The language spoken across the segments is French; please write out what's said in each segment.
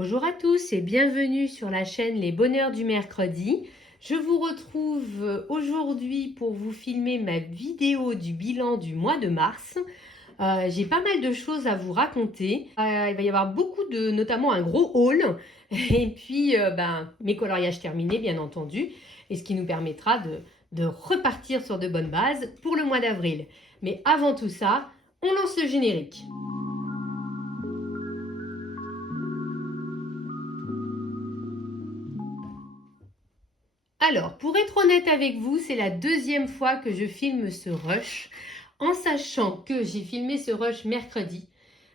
Bonjour à tous et bienvenue sur la chaîne Les Bonheurs du Mercredi. Je vous retrouve aujourd'hui pour vous filmer ma vidéo du bilan du mois de mars. J'ai pas mal de choses à vous raconter. Il va y avoir notamment un gros haul et puis mes coloriages terminés bien entendu, et ce qui nous permettra de repartir sur de bonnes bases pour le mois d'avril. Mais avant tout ça, on lance le générique. Alors, pour être honnête avec vous, c'est la deuxième fois que je filme ce rush, en sachant que j'ai filmé ce rush mercredi.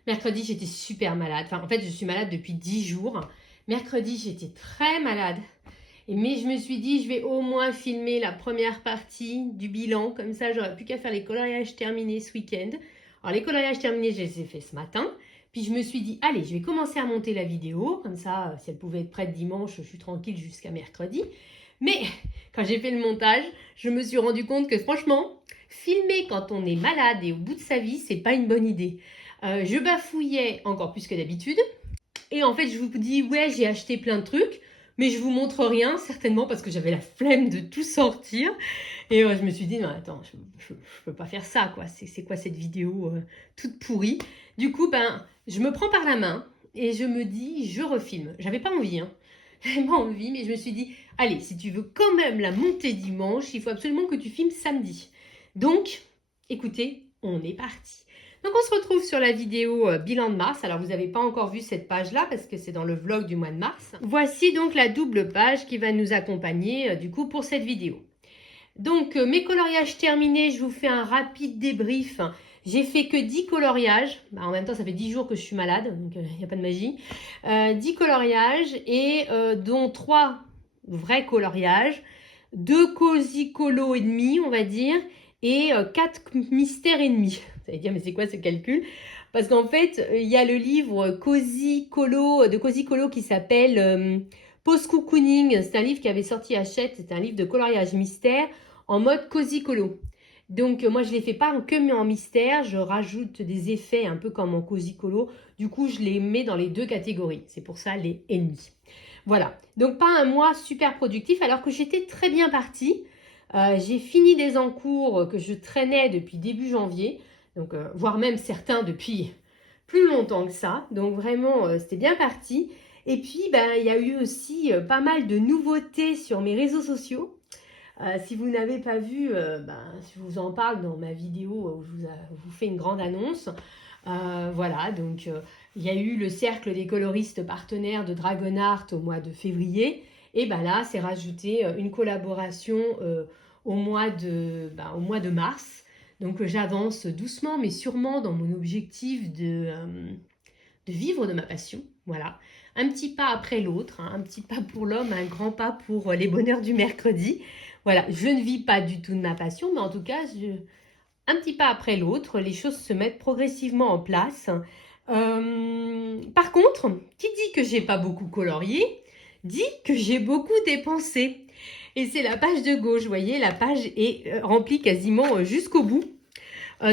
Mercredi, j'étais super malade. Enfin, en fait, je suis malade depuis 10 jours. Mercredi, j'étais très malade. Mais je me suis dit, je vais au moins filmer la première partie du bilan. Comme ça, j'aurais plus qu'à faire les coloriages terminés ce week-end. Alors, les coloriages terminés, je les ai faits ce matin. Puis, je me suis dit, allez, je vais commencer à monter la vidéo. Comme ça, si elle pouvait être prête dimanche, je suis tranquille jusqu'à mercredi. Mais quand j'ai fait le montage, je me suis rendu compte que franchement, filmer quand on est malade et au bout de sa vie, c'est pas une bonne idée. Je bafouillais encore plus que d'habitude. Et en fait, je vous dis, ouais, j'ai acheté plein de trucs, mais je vous montre rien, certainement parce que j'avais la flemme de tout sortir. Et je me suis dit, non, attends, je peux pas faire ça, quoi. C'est quoi cette vidéo toute pourrie? Du coup, je me prends par la main et je me dis, je refilme. J'avais pas envie, hein. J'avais pas envie, mais je me suis dit, allez, si tu veux quand même la monter dimanche, il faut absolument que tu filmes samedi. Donc, écoutez, on est parti. Donc, on se retrouve sur la vidéo bilan de mars. Alors, vous n'avez pas encore vu cette page-là parce que c'est dans le vlog du mois de mars. Voici donc la double page qui va nous accompagner du coup pour cette vidéo. Donc, mes coloriages terminés, je vous fais un rapide débrief. J'ai fait que 10 coloriages. En même temps, ça fait 10 jours que je suis malade, donc il n'y a pas de magie. 10 coloriages et dont 3 vrais coloriages, 2 cozy colo et demi, on va dire, et 4 mystères et demi. Vous allez dire, mais c'est quoi ce calcul? Parce qu'en fait, il y a le livre Cozy Colo, de Cozy Colo qui s'appelle Post Cocooning. C'est un livre qui avait sorti à Hachette. C'est un livre de coloriage mystère en mode Cozy Colo. Donc, moi, je ne les fais pas que en mystère. Je rajoute des effets un peu comme en Cozy Colo. Du coup, je les mets dans les deux catégories. C'est pour ça les ennemis. Voilà. Donc, pas un mois super productif alors que j'étais très bien partie. J'ai fini des encours que je traînais depuis début janvier. Donc, voire même certains depuis plus longtemps que ça. Donc, vraiment, c'était bien parti. Et puis, il y a eu aussi pas mal de nouveautés sur mes réseaux sociaux. Si vous n'avez pas vu, je vous en parle dans ma vidéo où je vous fais une grande annonce. Voilà, donc il y a eu le cercle des coloristes partenaires de Dragon Art au mois de février. Et là, c'est rajouté une collaboration au mois de mars. Donc j'avance doucement mais sûrement dans mon objectif de vivre de ma passion. Voilà, un petit pas après l'autre, hein, un petit pas pour l'homme, un grand pas pour les bonheurs du mercredi. Voilà, je ne vis pas du tout de ma passion, mais en tout cas, un petit pas après l'autre, les choses se mettent progressivement en place. Par contre, qui dit que j'ai pas beaucoup colorié, dit que j'ai beaucoup dépensé. Et c'est la page de gauche, vous voyez, la page est remplie quasiment jusqu'au bout.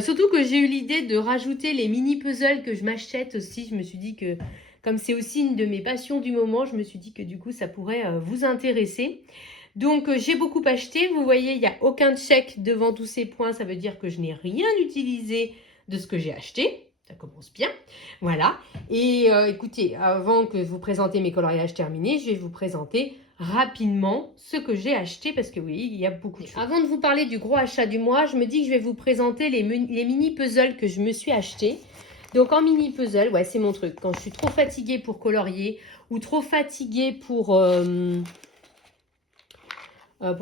Surtout que j'ai eu l'idée de rajouter les mini puzzles que je m'achète aussi. Je me suis dit que, comme c'est aussi une de mes passions du moment, je me suis dit que du coup, ça pourrait vous intéresser. Donc, j'ai beaucoup acheté. Vous voyez, il n'y a aucun chèque devant tous ces points. Ça veut dire que je n'ai rien utilisé de ce que j'ai acheté. Ça commence bien. Voilà. Et écoutez, avant que vous présentiez mes coloriages terminés, je vais vous présenter rapidement ce que j'ai acheté parce que oui, il y a beaucoup de choses. Avant de vous parler du gros achat du mois, je me dis que je vais vous présenter les mini puzzles que je me suis acheté. Donc en mini puzzle, ouais, c'est mon truc. Quand je suis trop fatiguée pour colorier ou trop fatiguée pour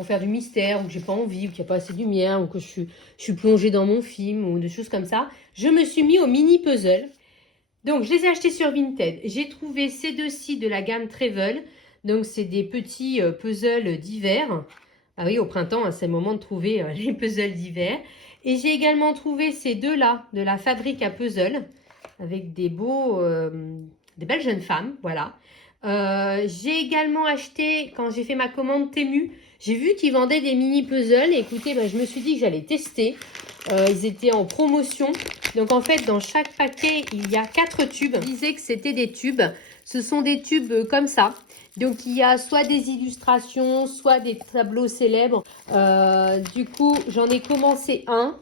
faire du mystère, ou que j'ai pas envie, ou qu'il n'y a pas assez de lumière, ou que je suis plongée dans mon film, ou des choses comme ça, je me suis mis au mini puzzle. Donc je les ai achetés sur Vinted. J'ai trouvé ces deux-ci de la gamme Travel. Donc, c'est des petits puzzles d'hiver. Ah oui, au printemps, hein, c'est le moment de trouver les puzzles d'hiver. Et j'ai également trouvé ces deux-là, de la Fabrique à Puzzle, avec des belles jeunes femmes, voilà. J'ai également acheté, quand j'ai fait ma commande Temu, j'ai vu qu'ils vendaient des mini puzzles. Et écoutez, je me suis dit que j'allais tester. Ils étaient en promotion. Donc, en fait, dans chaque paquet, il y a 4 tubes. Je disais que c'était des tubes. Ce sont des tubes comme ça. Donc, il y a soit des illustrations, soit des tableaux célèbres. Du coup, j'en ai commencé un.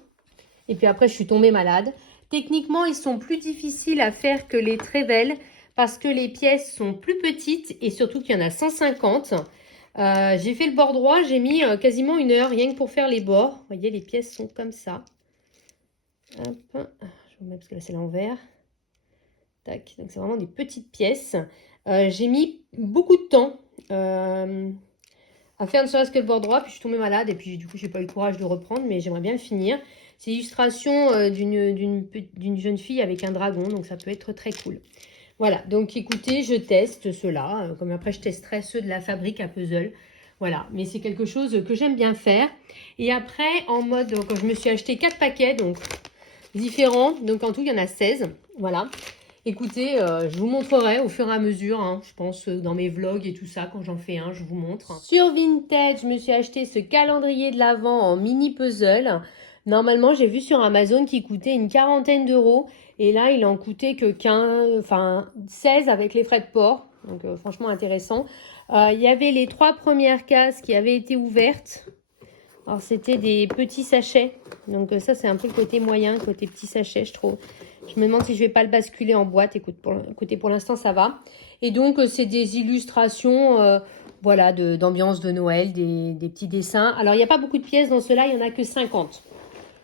Et puis après, je suis tombée malade. Techniquement, ils sont plus difficiles à faire que les Trévels parce que les pièces sont plus petites et surtout qu'il y en a 150. J'ai fait le bord droit, j'ai mis quasiment 1 heure rien que pour faire les bords. Vous voyez, les pièces sont comme ça. Hop, je vous mets parce que là c'est l'envers. Tac, donc c'est vraiment des petites pièces. J'ai mis beaucoup de temps à faire ne serait-ce que le bord droit, puis je suis tombée malade et puis du coup j'ai pas eu le courage de reprendre, mais j'aimerais bien le finir. C'est l'illustration d'une jeune fille avec un dragon, donc ça peut être très cool. Voilà, donc écoutez, je teste ceux-là, comme après je testerai ceux de la fabrique à puzzle. Voilà, mais c'est quelque chose que j'aime bien faire. Et après, en mode, quand je me suis acheté 4 paquets, donc différents, donc en tout il y en a 16, voilà. Écoutez, je vous montrerai au fur et à mesure, hein, je pense dans mes vlogs et tout ça, quand j'en fais un, je vous montre. Sur Vinted, je me suis acheté ce calendrier de l'Avent en mini puzzle. Normalement, j'ai vu sur Amazon qu'il coûtait une 40aine d'euros. Et là, il en coûtait que 16 avec les frais de port. Donc, franchement, intéressant. Il y avait les 3 premières cases qui avaient été ouvertes. Alors, c'était des petits sachets. Donc, ça, c'est un peu le côté moyen, côté petit sachet, je trouve. Je me demande si je vais pas le basculer en boîte. Écoutez, pour l'instant, ça va. Et donc, c'est des illustrations, voilà, d'ambiance de Noël, des petits dessins. Alors, il n'y a pas beaucoup de pièces dans ceux-là, il n'y en a que 50.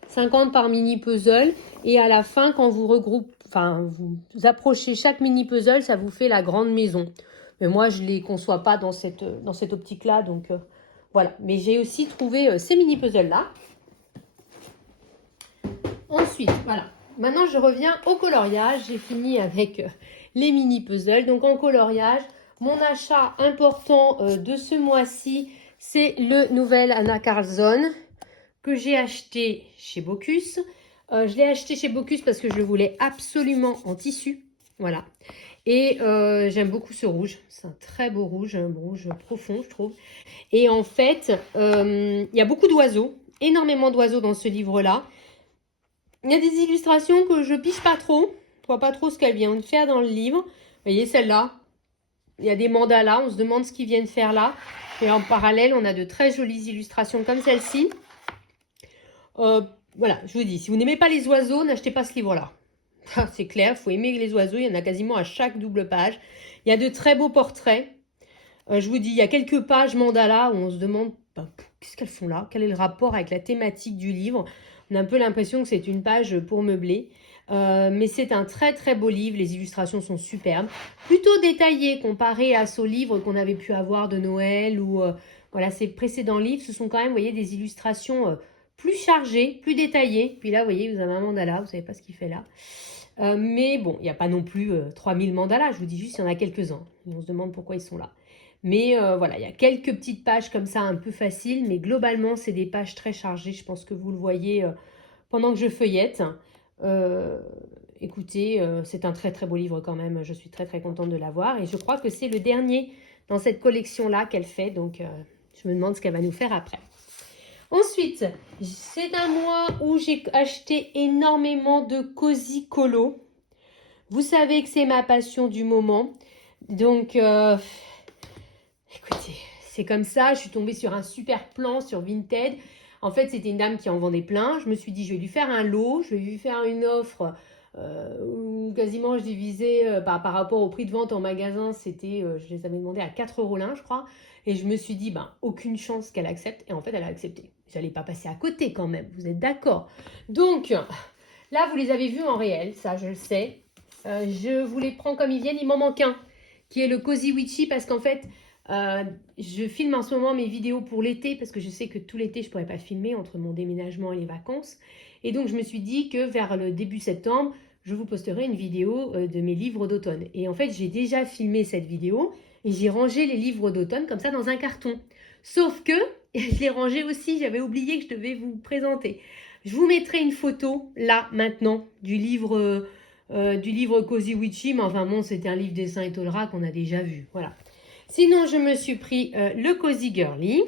50 par mini puzzle. Et à la fin, quand vous vous approchez chaque mini puzzle, ça vous fait la grande maison. Mais moi, je ne les conçois pas dans cette optique-là. Donc, voilà. Mais j'ai aussi trouvé ces mini puzzles-là. Ensuite, voilà. Maintenant, je reviens au coloriage. J'ai fini avec les mini puzzles. Donc, en coloriage, mon achat important de ce mois-ci, c'est le nouvel Anna Carlson que j'ai acheté chez Bocuse. Je l'ai acheté chez Bocuse parce que je le voulais absolument en tissu. Voilà. Et j'aime beaucoup ce rouge. C'est un très beau rouge, un rouge profond, je trouve. Et en fait, il y a beaucoup d'oiseaux, énormément d'oiseaux dans ce livre-là. Il y a des illustrations que je piche pas trop. Je vois pas trop ce qu'elles viennent faire dans le livre. Vous voyez celle-là. Il y a des mandalas. On se demande ce qu'ils viennent faire là. Et en parallèle, on a de très jolies illustrations comme celle-ci. Voilà, je vous dis, si vous n'aimez pas les oiseaux, n'achetez pas ce livre-là. C'est clair, il faut aimer les oiseaux. Il y en a quasiment à chaque double page. Il y a de très beaux portraits. Je vous dis, il y a quelques pages mandala où on se demande qu'est-ce qu'elles font là? Quel est le rapport avec la thématique du livre? On a un peu l'impression que c'est une page pour meubler. Mais c'est un très très beau livre, les illustrations sont superbes. Plutôt détaillées comparé à ce livre qu'on avait pu avoir de Noël ou voilà, ces précédents livres. Ce sont quand même, vous voyez, des illustrations plus chargées, plus détaillées. Puis là, vous voyez, vous avez un mandala, vous ne savez pas ce qu'il fait là. Mais bon, il n'y a pas non plus 3000 mandalas, je vous dis juste, il y en a quelques-uns. On se demande pourquoi ils sont là. Mais voilà, il y a quelques petites pages comme ça un peu faciles, mais globalement, c'est des pages très chargées. Je pense que vous le voyez pendant que je feuillette. Écoutez, c'est un très très beau livre quand même. Je suis très très contente de l'avoir. Et je crois que c'est le dernier dans cette collection-là qu'elle fait. Donc, je me demande ce qu'elle va nous faire après. Ensuite, c'est un mois où j'ai acheté énormément de Cozy Colo. Vous savez que c'est ma passion du moment. Donc, écoutez, c'est comme ça. Je suis tombée sur un super plan sur Vinted. En fait, c'était une dame qui en vendait plein. Je me suis dit, je vais lui faire un lot. Je vais lui faire une offre où quasiment je divisais par rapport au prix de vente en magasin. C'était, je les avais demandé à 4 € l'un, je crois. Et je me suis dit, aucune chance qu'elle accepte. Et en fait, elle a accepté. Je n'allais pas passer à côté quand même. Vous êtes d'accord? Donc, là, vous les avez vus en réel. Ça, je le sais. Je vous les prends comme ils viennent. Il m'en manque un, qui est le Cozy Witchy. Parce qu'en fait, je filme en ce moment mes vidéos pour l'été. Parce que je sais que tout l'été, je ne pourrais pas filmer entre mon déménagement et les vacances. Et donc, je me suis dit que vers le début septembre, je vous posterai une vidéo de mes livres d'automne. Et en fait, j'ai déjà filmé cette vidéo. Et j'ai rangé les livres d'automne comme ça dans un carton. Sauf que, je l'ai rangé aussi, j'avais oublié que je devais vous présenter. Je vous mettrai une photo, là, maintenant, du livre Cozy Witchy. Mais enfin bon, c'était un livre dessin et Tolra qu'on a déjà vu. Voilà. Sinon, je me suis pris le Cozy Girly.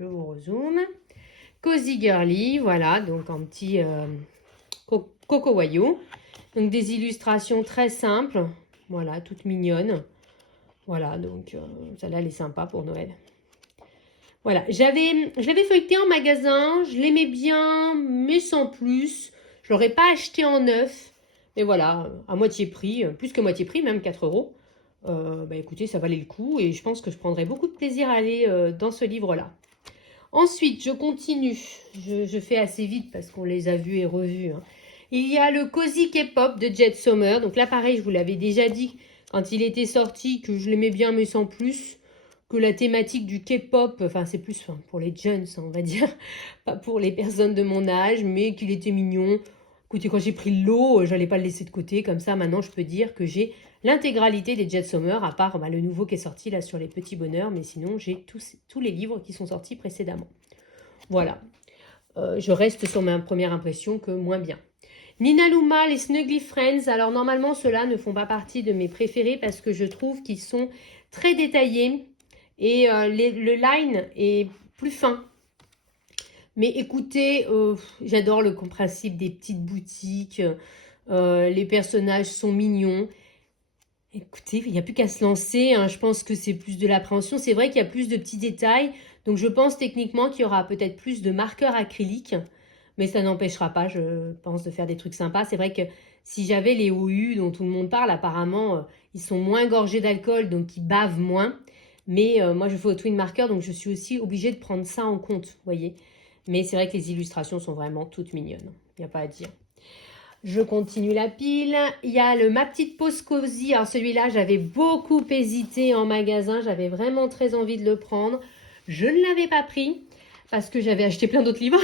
Je vous rezoome. Cozy Girly, voilà, donc en petit coco wayou. Donc des illustrations très simples. Voilà, toute mignonne. Voilà, donc celle-là, elle est sympa pour Noël. Voilà, je l'avais feuilleté en magasin, je l'aimais bien, mais sans plus. Je ne l'aurais pas acheté en neuf. Mais voilà, à moitié prix, plus que moitié prix, même 4 euros. Bah écoutez, ça valait le coup et je pense que je prendrais beaucoup de plaisir à aller dans ce livre-là. Ensuite, je continue. Je fais assez vite parce qu'on les a vus et revus. Hein. Il y a le Cozy K-pop de Jet Sommer. Donc là, pareil, je vous l'avais déjà dit quand il était sorti que je l'aimais bien, mais sans plus. Que la thématique du K-pop, enfin c'est plus pour les jeunes, on va dire, pas pour les personnes de mon âge, mais qu'il était mignon. Écoutez, quand j'ai pris l'eau, j'allais pas le laisser de côté. Comme ça, maintenant, je peux dire que j'ai l'intégralité des Jet Sommer, à part le nouveau qui est sorti là sur les petits bonheurs, mais sinon j'ai tous les livres qui sont sortis précédemment. Voilà, je reste sur ma première impression que moins bien. Nina Luma, les Snuggly Friends, alors normalement ceux-là ne font pas partie de mes préférés parce que je trouve qu'ils sont très détaillés et le line est plus fin. Mais écoutez, j'adore le principe des petites boutiques, les personnages sont mignons. Écoutez, il n'y a plus qu'à se lancer, hein. Je pense que c'est plus de l'appréhension. C'est vrai qu'il y a plus de petits détails, donc je pense techniquement qu'il y aura peut-être plus de marqueurs acryliques, mais ça n'empêchera pas, je pense, de faire des trucs sympas. C'est vrai que si j'avais les OU dont tout le monde parle, apparemment, ils sont moins gorgés d'alcool, donc ils bavent moins. Mais moi, je fais au twin marker, donc je suis aussi obligée de prendre ça en compte, vous voyez. Mais c'est vrai que les illustrations sont vraiment toutes mignonnes, il n'y a pas à dire. Je continue la pile. Il y a le Ma Petite Pause Cozy. Alors celui-là, j'avais beaucoup hésité en magasin. J'avais vraiment très envie de le prendre. Je ne l'avais pas pris parce que j'avais acheté plein d'autres livres.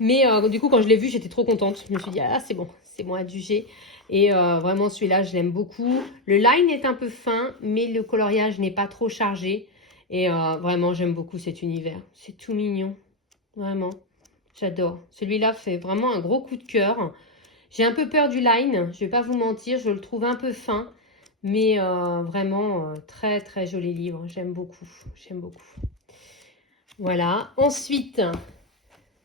Mais du coup, quand je l'ai vu, j'étais trop contente. Je me suis dit, ah c'est bon à juger. Et vraiment, celui-là, je l'aime beaucoup. Le line est un peu fin, mais le coloriage n'est pas trop chargé. Et vraiment, j'aime beaucoup cet univers. C'est tout mignon. Vraiment, j'adore. Celui-là fait vraiment un gros coup de cœur. J'ai un peu peur du line, je ne vais pas vous mentir, je le trouve un peu fin, mais vraiment très très joli livre, j'aime beaucoup, j'aime beaucoup. Voilà, ensuite,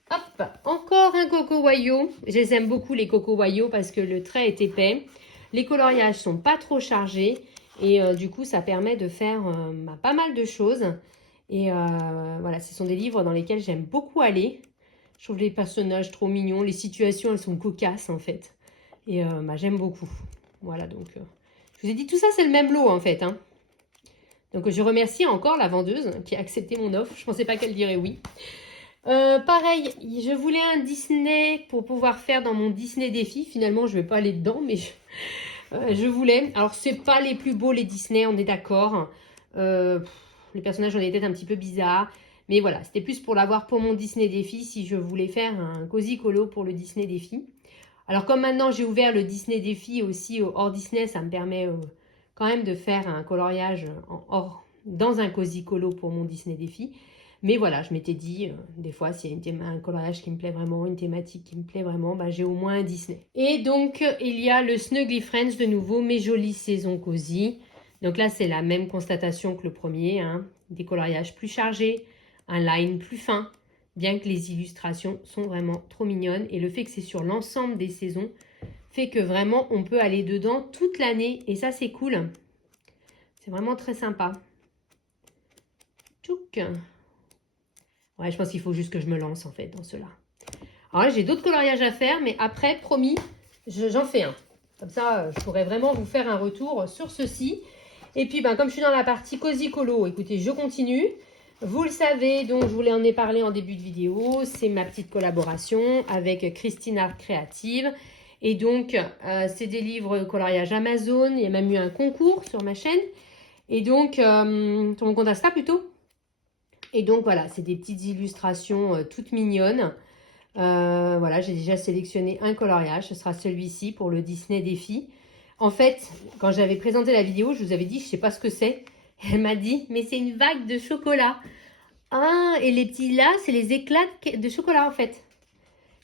hop, encore un Coco Wayo. Je les aime beaucoup les Coco Wayo parce que le trait est épais, les coloriages sont pas trop chargés et du coup ça permet de faire pas mal de choses. Et voilà, ce sont des livres dans lesquels j'aime beaucoup aller. Je trouve les personnages trop mignons, les situations elles sont cocasses en fait. Et j'aime beaucoup. Voilà, donc je vous ai dit tout ça c'est le même lot en fait. Hein. Donc je remercie encore la vendeuse qui a accepté mon offre. Je ne pensais pas qu'elle dirait oui. Pareil, je voulais un Disney pour pouvoir faire dans mon Disney défi. Finalement, je ne vais pas aller dedans, mais je voulais. Alors, c'est pas les plus beaux les Disney, on est d'accord. Les personnages ont des têtes un petit peu bizarres. Mais voilà, c'était plus pour l'avoir pour mon Disney défi si je voulais faire un Cozy Colo pour le Disney défi. Alors, comme maintenant j'ai ouvert le Disney défi aussi hors Disney, ça me permet quand même de faire un coloriage dans un Cozy Colo pour mon Disney défi. Mais voilà, je m'étais dit, des fois, s'il y a un coloriage qui me plaît vraiment, une thématique qui me plaît vraiment, bah, j'ai au moins un Disney. Et donc, il y a le Snuggly Friends de nouveau, mes jolies saisons cosy. Donc là, c'est la même constatation que le premier, hein. Des coloriages plus chargés, un line plus fin, bien que les illustrations sont vraiment trop mignonnes. Et le fait que c'est sur l'ensemble des saisons fait que vraiment, on peut aller dedans toute l'année. Et ça, c'est cool. C'est vraiment très sympa. Tchouk. Ouais, je pense qu'il faut juste que je me lance en fait dans cela. Alors là, j'ai d'autres coloriages à faire, mais après, promis, j'en fais un. Comme ça, je pourrais vraiment vous faire un retour sur ceci. Et puis, comme je suis dans la partie Cozy Colo, écoutez, je continue. Vous le savez, donc je vous en ai parlé en début de vidéo. C'est ma petite collaboration avec Christine Art Créative. Et donc, c'est des livres coloriage Amazon. Il y a même eu un concours sur ma chaîne. Et donc, sur mon compte Insta plutôt. Et donc voilà, c'est des petites illustrations toutes mignonnes. Voilà, j'ai déjà sélectionné un coloriage. Ce sera celui-ci pour le Disney défi. En fait, quand j'avais présenté la vidéo, je vous avais dit, je ne sais pas ce que c'est. Elle m'a dit, mais c'est une vague de chocolat. Ah, et les petits là, c'est les éclats de chocolat en fait.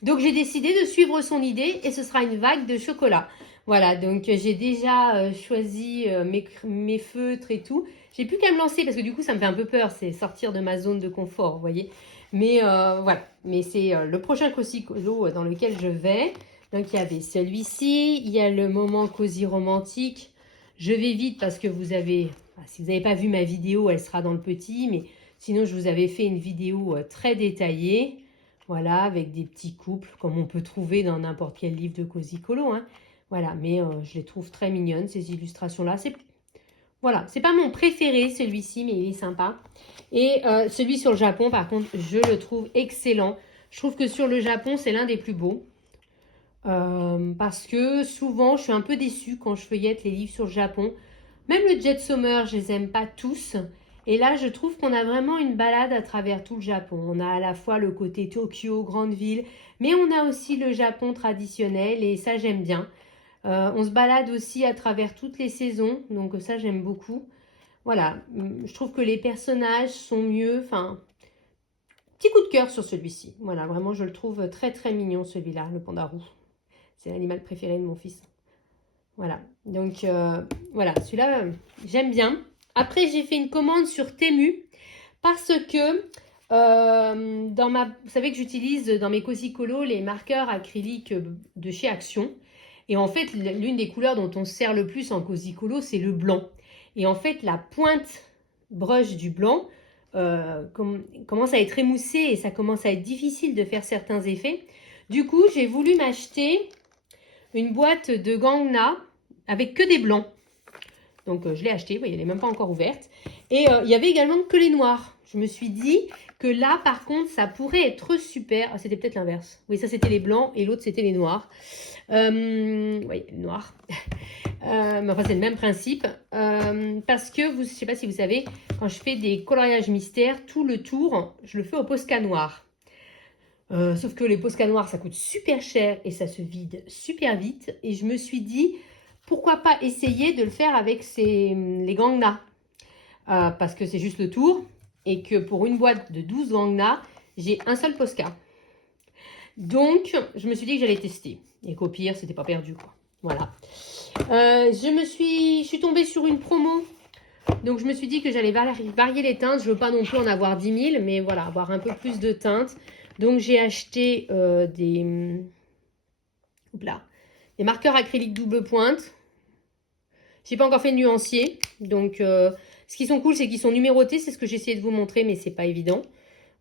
Donc j'ai décidé de suivre son idée et ce sera une vague de chocolat. Voilà, donc j'ai déjà choisi mes feutres et tout. J'ai plus qu'à me lancer parce que du coup ça me fait un peu peur, c'est sortir de ma zone de confort, vous voyez. Mais voilà, mais c'est le prochain Cozy Colo dans lequel je vais. Donc il y avait celui-ci, il y a le moment cosy romantique. Je vais vite parce que vous avez, si vous n'avez pas vu ma vidéo, elle sera dans le petit, mais sinon je vous avais fait une vidéo très détaillée, voilà, avec des petits couples, comme on peut trouver dans n'importe quel livre de Cozy Colo, hein. Voilà, mais je les trouve très mignonnes, ces illustrations-là. Voilà, c'est pas mon préféré celui-ci, mais il est sympa. Et celui sur le Japon, par contre, je le trouve excellent. Je trouve que sur le Japon, c'est l'un des plus beaux. Parce que souvent, je suis un peu déçue quand je feuillette les livres sur le Japon. Même le Jet Summer, je les aime pas tous. Et là, je trouve qu'on a vraiment une balade à travers tout le Japon. On a à la fois le côté Tokyo, grande ville, mais on a aussi le Japon traditionnel et ça, j'aime bien. On se balade aussi à travers toutes les saisons, donc ça, j'aime beaucoup. Voilà, je trouve que les personnages sont mieux. Enfin, petit coup de cœur sur celui-ci. Voilà, vraiment, je le trouve très, très mignon, celui-là, le panda roux. C'est l'animal préféré de mon fils. Voilà, donc voilà, celui-là, j'aime bien. Après, j'ai fait une commande sur Temu parce que vous savez que j'utilise dans mes Cozy Colo les marqueurs acryliques de chez Action. Et en fait, l'une des couleurs dont on se sert le plus en Cozy Colo, c'est le blanc. Et en fait, la pointe brush du blanc commence à être émoussée et ça commence à être difficile de faire certains effets. Du coup, j'ai voulu m'acheter une boîte de Gangna avec que des blancs. Donc, je l'ai acheté, vous voyez, elle n'est même pas encore ouverte. Et il y avait également que les noirs. Je me suis dit que là, par contre, ça pourrait être super. Ah, c'était peut-être l'inverse. Oui, ça, c'était les blancs et l'autre, c'était les noirs. Oui, les noirs. Mais enfin, c'est le même principe. Parce que, je ne sais pas si vous savez, quand je fais des coloriages mystères, tout le tour, je le fais au Posca noir. Sauf que les Posca noirs, ça coûte super cher et ça se vide super vite. Et je me suis dit, pourquoi pas essayer de le faire avec les Gangna parce que c'est juste le tour et que pour une boîte de 12 Gangna, j'ai un seul Posca. Donc, je me suis dit que j'allais tester et qu'au pire, c'était pas perdu, quoi. Voilà. Je suis tombée sur une promo. Donc, je me suis dit que j'allais varier les teintes. Je veux pas non plus en avoir 10 000, mais voilà, avoir un peu plus de teintes. Donc, j'ai acheté des marqueurs acryliques double pointe. J'ai pas encore fait de nuancier. Donc, ce qui sont cool, c'est qu'ils sont numérotés. C'est ce que j'ai essayé de vous montrer, mais c'est pas évident.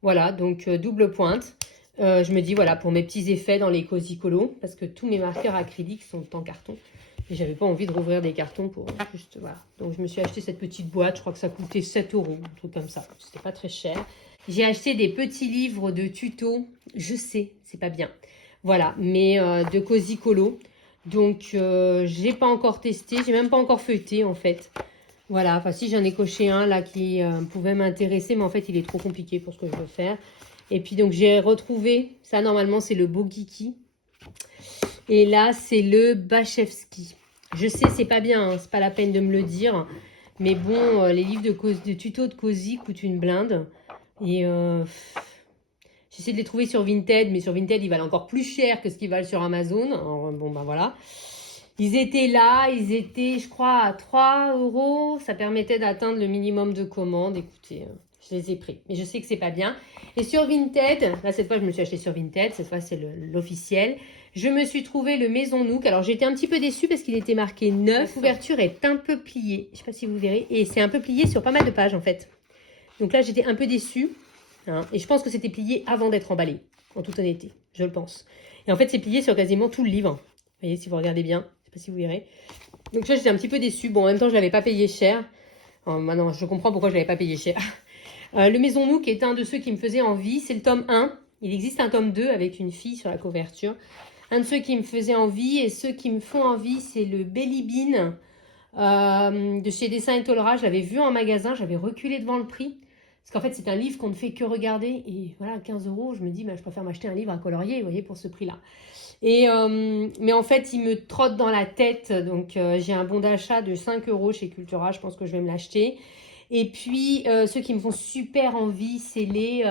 Voilà, donc double pointe. Je me dis, voilà, pour mes petits effets dans les Cozy Colo, parce que tous mes marqueurs acryliques sont en carton. Et j'avais pas envie de rouvrir des cartons pour juste, voilà. Donc, je me suis acheté cette petite boîte. Je crois que ça coûtait 7 €, un truc comme ça. C'était pas très cher. J'ai acheté des petits livres de tutos. Je sais, c'est pas bien. Voilà, mais de Cozy Colo. Donc, j'ai pas encore testé. J'ai même pas encore feuilleté, en fait. Voilà, enfin si j'en ai coché un là qui pouvait m'intéresser, mais en fait il est trop compliqué pour ce que je veux faire. Et puis donc j'ai retrouvé, ça normalement c'est le Bogiki. Et là c'est le Bachevski. Je sais c'est pas bien, hein, c'est pas la peine de me le dire. Mais bon, les livres de tutos de Cozy coûtent une blinde. Et j'essaie de les trouver sur Vinted, mais sur Vinted ils valent encore plus cher que ce qu'ils valent sur Amazon. Alors, bon ben voilà. Ils étaient là, ils étaient, je crois, à 3 €. Ça permettait d'atteindre le minimum de commandes. Écoutez, je les ai pris. Mais je sais que c'est pas bien. Et sur Vinted, là, cette fois, je me suis acheté sur Vinted. Cette fois, c'est l'officiel. Je me suis trouvé le Maison Nook. Alors, j'étais un petit peu déçue parce qu'il était marqué 9. La couverture est un peu pliée. Je ne sais pas si vous verrez. Et c'est un peu plié sur pas mal de pages, en fait. Donc là, j'étais un peu déçue. Hein, et je pense que c'était plié avant d'être emballé. En toute honnêteté, je le pense. Et en fait, c'est plié sur quasiment tout le livre. Vous voyez, si vous regardez bien. Je sais pas si vous verrez. Donc là, j'étais un petit peu déçue. Bon, en même temps, je ne l'avais pas payé cher. Maintenant, je comprends pourquoi je ne l'avais pas payé cher. Le Maison Nook est un de ceux qui me faisait envie. C'est le tome 1. Il existe un tome 2 avec une fille sur la couverture. Un de ceux qui me faisait envie. Et ceux qui me font envie, c'est le Belly Bean de chez Dessin et Tolera. Je l'avais vu en magasin. J'avais reculé devant le prix. Parce qu'en fait, c'est un livre qu'on ne fait que regarder. Et voilà, 15 €, je me dis, bah, je préfère m'acheter un livre à colorier, vous voyez, pour ce prix-là. Et mais en fait, il me trotte dans la tête. Donc, j'ai un bon d'achat de 5 € chez Cultura. Je pense que je vais me l'acheter. Et puis, ceux qui me font super envie, c'est les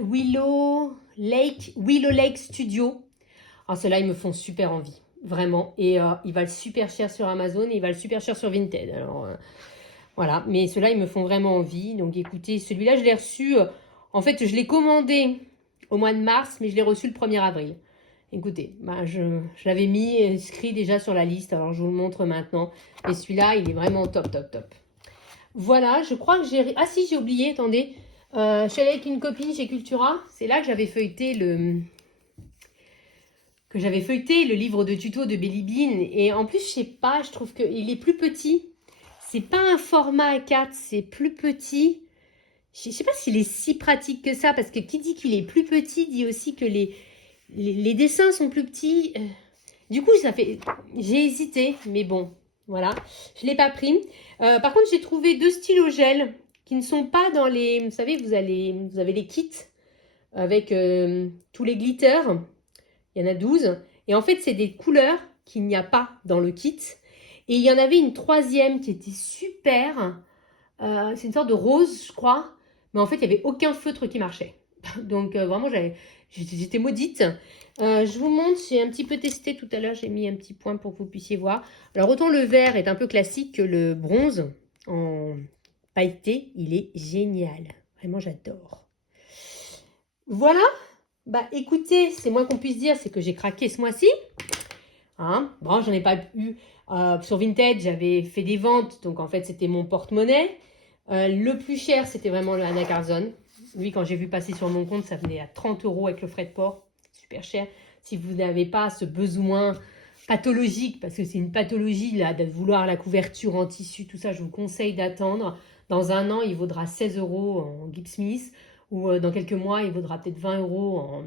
Willow Lake Studio. Alors, ceux-là, ils me font super envie. Vraiment. Et ils valent super cher sur Amazon et ils valent super cher sur Vinted. Alors, voilà. Mais ceux-là, ils me font vraiment envie. Donc, écoutez, celui-là, je l'ai reçu. En fait, je l'ai commandé au mois de mars, mais je l'ai reçu le 1er avril. Écoutez, bah, je l'avais mis inscrit déjà sur la liste, alors je vous le montre maintenant. Et celui-là, il est vraiment top, top, top. Voilà, je crois que j'ai... Ah si, j'ai oublié, attendez. Je suis allée avec une copine chez Cultura. C'est là que j'avais feuilleté le livre de tuto de Belly Bean. Et en plus, je sais pas, je trouve qu'il est plus petit. C'est pas un format A4, c'est plus petit. Je sais pas s'il est si pratique que ça, parce que qui dit qu'il est plus petit dit aussi que les dessins sont plus petits. Du coup, j'ai hésité, mais bon, voilà, je ne l'ai pas pris. Par contre, j'ai trouvé 2 stylos gel qui ne sont pas dans les... Vous savez, vous avez les kits avec tous les glitters. Il y en a 12. Et en fait, c'est des couleurs qu'il n'y a pas dans le kit. Et il y en avait une 3e qui était super. C'est une sorte de rose, je crois. Mais en fait, il n'y avait aucun feutre qui marchait. Donc, vraiment, j'étais maudite. Je vous montre, j'ai un petit peu testé tout à l'heure. J'ai mis un petit point pour que vous puissiez voir. Alors, autant le vert est un peu classique que le bronze en pailleté, il est génial. Vraiment, j'adore. Voilà. Bah, écoutez, c'est moins qu'on puisse dire, c'est que j'ai craqué ce mois-ci. Hein, bon, j'en ai pas eu. Sur Vinted, j'avais fait des ventes. Donc, en fait, c'était mon porte-monnaie. Le plus cher, c'était vraiment le Anna Carzon. Lui, quand j'ai vu passer sur mon compte, ça venait à 30 € avec le frais de port. Super cher. Si vous n'avez pas ce besoin pathologique, parce que c'est une pathologie là, de vouloir la couverture en tissu, tout ça, je vous conseille d'attendre. Dans un an, il vaudra 16 € en Gibbs Smith. Ou dans quelques mois, il vaudra peut-être 20 €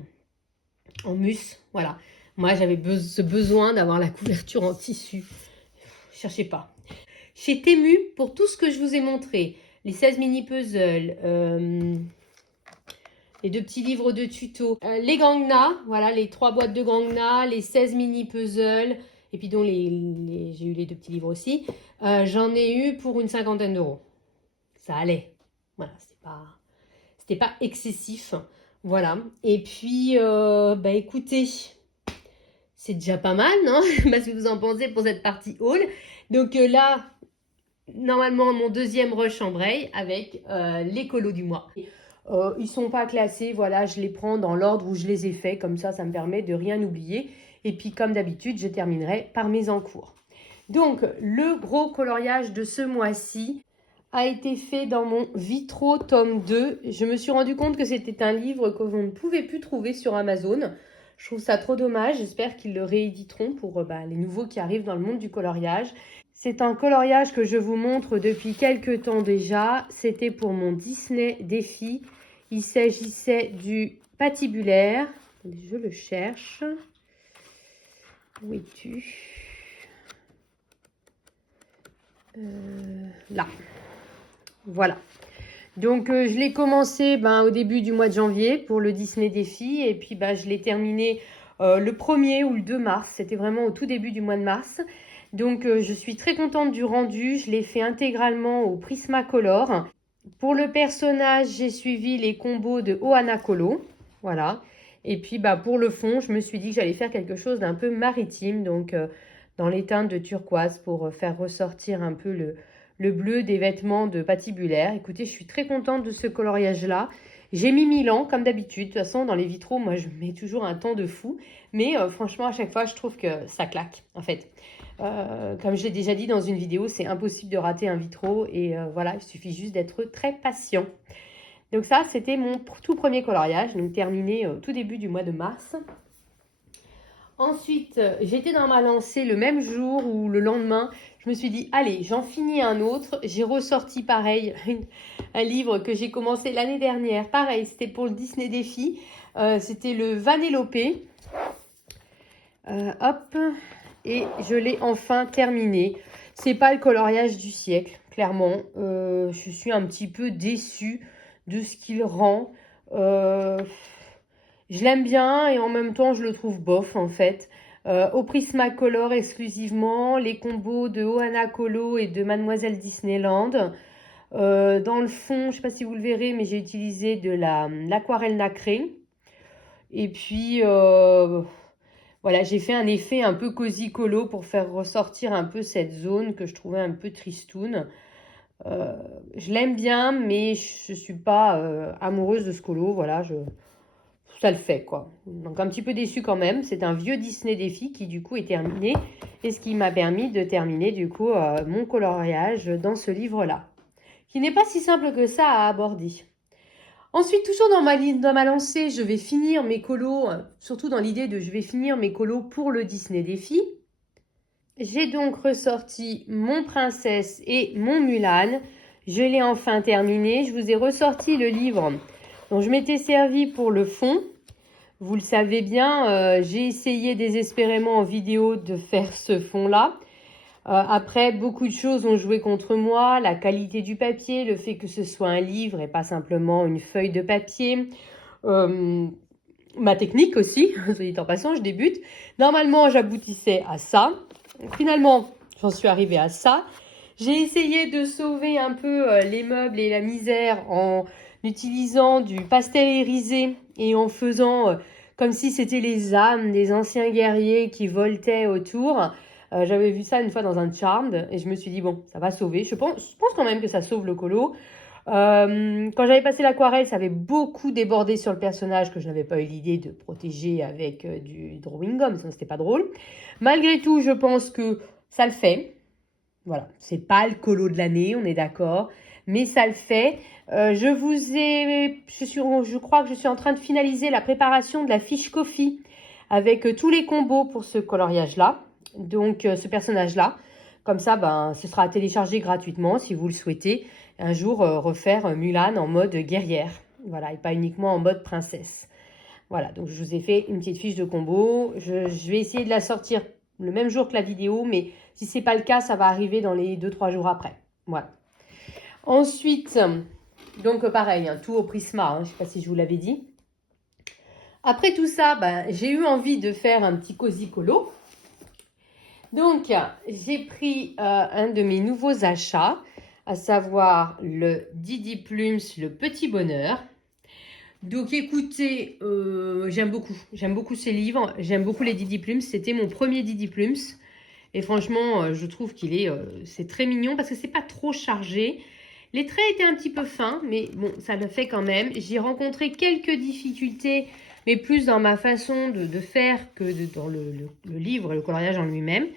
en mus. Voilà. Moi, j'avais ce besoin d'avoir la couverture en tissu. Cherchez pas. Chez Temu, pour tout ce que je vous ai montré, les 16 mini-puzzles, les 2 petits livres de tuto, les Gangna, voilà, les 3 boîtes de Gangna, les 16 mini-puzzles, et puis dont j'ai eu les 2 petits livres aussi, j'en ai eu pour une 50aine d'euros. Ça allait. Voilà, c'était pas excessif. Voilà. Et puis, bah écoutez, c'est déjà pas mal, non? Parce que vous en pensez pour cette partie haul. Donc là, normalement, mon 2e rush en braille avec les colos du mois. Ils sont pas classés, voilà, je les prends dans l'ordre où je les ai faits. Comme ça me permet de rien oublier. Et puis, comme d'habitude, je terminerai par mes encours. Donc, le gros coloriage de ce mois-ci a été fait dans mon Vitro tome 2. Je me suis rendu compte que c'était un livre que vous ne pouvez plus trouver sur Amazon. Je trouve ça trop dommage. J'espère qu'ils le rééditeront pour les nouveaux qui arrivent dans le monde du coloriage. C'est un coloriage que je vous montre depuis quelques temps déjà. C'était pour mon Disney défi. Il s'agissait du patibulaire. Je le cherche. Où es-tu? Là. Voilà. Donc, je l'ai commencé au début du mois de janvier pour le Disney Défi. Et puis, je l'ai terminé le 1er ou le 2 mars. C'était vraiment au tout début du mois de mars. Donc, je suis très contente du rendu. Je l'ai fait intégralement au Prismacolor. Pour le personnage, j'ai suivi les combos de Ohana Colo. Voilà. Et puis, pour le fond, je me suis dit que j'allais faire quelque chose d'un peu maritime. Donc, dans les teintes de turquoise pour faire ressortir un peu le bleu des vêtements de patibulaire. Écoutez, je suis très contente de ce coloriage-là. J'ai mis 1000 ans, comme d'habitude. De toute façon, dans les vitraux, moi, je mets toujours un temps de fou. Mais franchement, à chaque fois, je trouve que ça claque, en fait. Comme je l'ai déjà dit dans une vidéo, c'est impossible de rater un vitraux. Et voilà, il suffit juste d'être très patient. Donc ça, c'était mon tout premier coloriage, donc terminé au tout début du mois de mars. Ensuite, j'étais dans ma lancée le même jour ou le lendemain. Je me suis dit, allez, j'en finis un autre. J'ai ressorti pareil, un livre que j'ai commencé l'année dernière. Pareil, c'était pour le Disney Défi. C'était le Vanellope. Hop, et je l'ai enfin terminé. C'est pas le coloriage du siècle, clairement. Je suis un petit peu déçue de ce qu'il rend. Je l'aime bien et en même temps, je le trouve bof, en fait. Au Prismacolor exclusivement, les combos de Ohana Colo et de Mademoiselle Disneyland. Dans le fond, je ne sais pas si vous le verrez, mais j'ai utilisé de l'aquarelle nacrée. Et puis, voilà, j'ai fait un effet un peu cosy colo pour faire ressortir un peu cette zone que je trouvais un peu tristoun. Je l'aime bien, mais je ne suis pas amoureuse de ce colo. Voilà, ça le fait, quoi. Donc un petit peu déçu quand même. C'est un vieux Disney Défi qui du coup est terminé et ce qui m'a permis de terminer du coup mon coloriage dans ce livre-là, qui n'est pas si simple que ça à aborder. Ensuite, toujours dans ma lancée, je vais finir mes colos, surtout dans l'idée de je vais finir mes colos pour le Disney Défi. J'ai donc ressorti mon Princesse et mon Mulan. Je l'ai enfin terminé. Je vous ai ressorti le livre dont je m'étais servi pour le fond. Vous le savez bien, j'ai essayé désespérément en vidéo de faire ce fond-là. Après, beaucoup de choses ont joué contre moi, la qualité du papier, le fait que ce soit un livre et pas simplement une feuille de papier. Ma technique aussi, soit dit en passant, je débute. Normalement, j'aboutissais à ça. Finalement, j'en suis arrivée à ça. J'ai essayé de sauver un peu les meubles et la misère en utilisant du pastel irisé et en faisant comme si c'était les âmes des anciens guerriers qui voltaient autour. J'avais vu ça une fois dans un Charmed et je me suis dit, bon, ça va sauver. Je pense quand même que ça sauve le colo. Quand j'avais passé l'aquarelle, ça avait beaucoup débordé sur le personnage que je n'avais pas eu l'idée de protéger avec du drawing gum, sinon c'était pas drôle. Malgré tout, je pense que ça le fait. Voilà, c'est pas le colo de l'année, on est d'accord, mais ça le fait. Je crois que je suis en train de finaliser la préparation de la fiche Ko-fi avec tous les combos pour ce coloriage-là, donc ce personnage-là. Comme ça, ben, ce sera à télécharger gratuitement si vous le souhaitez. Un jour, refaire Mulan en mode guerrière. Voilà, et pas uniquement en mode princesse. Voilà, donc je vous ai fait une petite fiche de combo. Je vais essayer de la sortir le même jour que la vidéo, mais si ce n'est pas le cas, ça va arriver dans les 2-3 jours après. Voilà. Ensuite, donc pareil, tout au Prisma, je ne sais pas si je vous l'avais dit. Après tout ça, ben, j'ai eu envie de faire un petit cosy colo. Donc, j'ai pris un de mes nouveaux achats, à savoir le Didi Plums, le petit bonheur. Donc écoutez, j'aime beaucoup ces livres, j'aime beaucoup les Didi Plums, c'était mon premier Didi Plums. Et franchement, je trouve c'est très mignon parce que c'est pas trop chargé. Les traits étaient un petit peu fins, mais bon, ça le fait quand même. J'ai rencontré quelques difficultés, mais plus dans ma façon de faire que dans le livre et le coloriage en lui-même.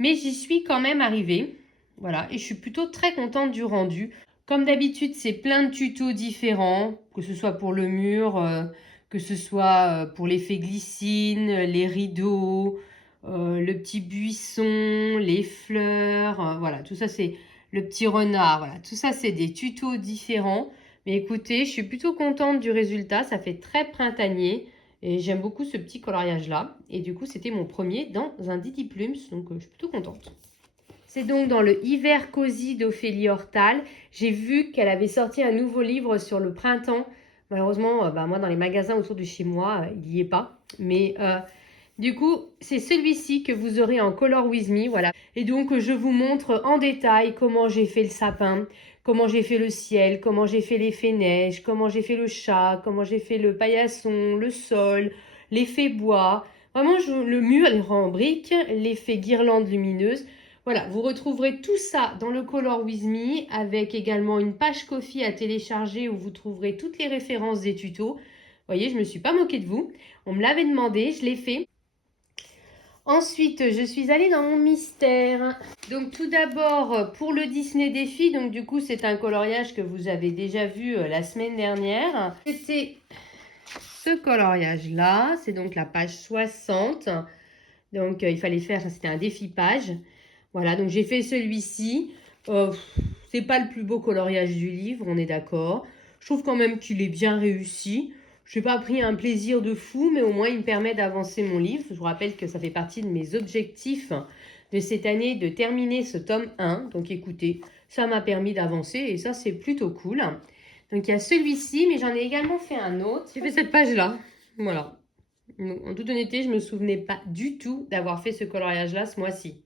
Mais j'y suis quand même arrivée. Voilà, et je suis plutôt très contente du rendu. Comme d'habitude, c'est plein de tutos différents, que ce soit pour le mur, que ce soit pour l'effet glycine, les rideaux, le petit buisson, les fleurs, voilà, tout ça c'est le petit renard, voilà, tout ça c'est des tutos différents. Mais écoutez, je suis plutôt contente du résultat, ça fait très printanier et j'aime beaucoup ce petit coloriage-là. Et du coup, c'était mon premier dans un Didi Plums, donc je suis plutôt contente. C'est donc dans le Hiver Cosy d'Ophélie Hortal. J'ai vu qu'elle avait sorti un nouveau livre sur le printemps. Malheureusement, moi, dans les magasins autour de chez moi, il n'y est pas. Mais du coup, c'est celui-ci que vous aurez en Color With Me. Voilà. Et donc, je vous montre en détail comment j'ai fait le sapin, comment j'ai fait le ciel, comment j'ai fait l'effet neige, comment j'ai fait le chat, comment j'ai fait le paillasson, le sol, l'effet bois. Vraiment, le mur, il rend en briques, l'effet guirlande lumineuse. Voilà, vous retrouverez tout ça dans le Color With Me avec également une page Ko-fi à télécharger où vous trouverez toutes les références des tutos. Vous voyez, je ne me suis pas moquée de vous. On me l'avait demandé, je l'ai fait. Ensuite, je suis allée dans mon mystère. Donc tout d'abord, pour le Disney Défi, donc du coup, c'est un coloriage que vous avez déjà vu la semaine dernière. C'était ce coloriage-là, c'est donc la page 60. Donc il fallait faire, c'était un défi page. Voilà, donc j'ai fait celui-ci. C'est pas le plus beau coloriage du livre, on est d'accord. Je trouve quand même qu'il est bien réussi. Je n'ai pas pris un plaisir de fou, mais au moins il me permet d'avancer mon livre. Je vous rappelle que ça fait partie de mes objectifs de cette année de terminer ce tome 1. Donc écoutez, ça m'a permis d'avancer et ça c'est plutôt cool. Donc il y a celui-ci, mais j'en ai également fait un autre. J'ai fait cette page-là. Voilà. En toute honnêteté, je ne me souvenais pas du tout d'avoir fait ce coloriage-là ce mois-ci.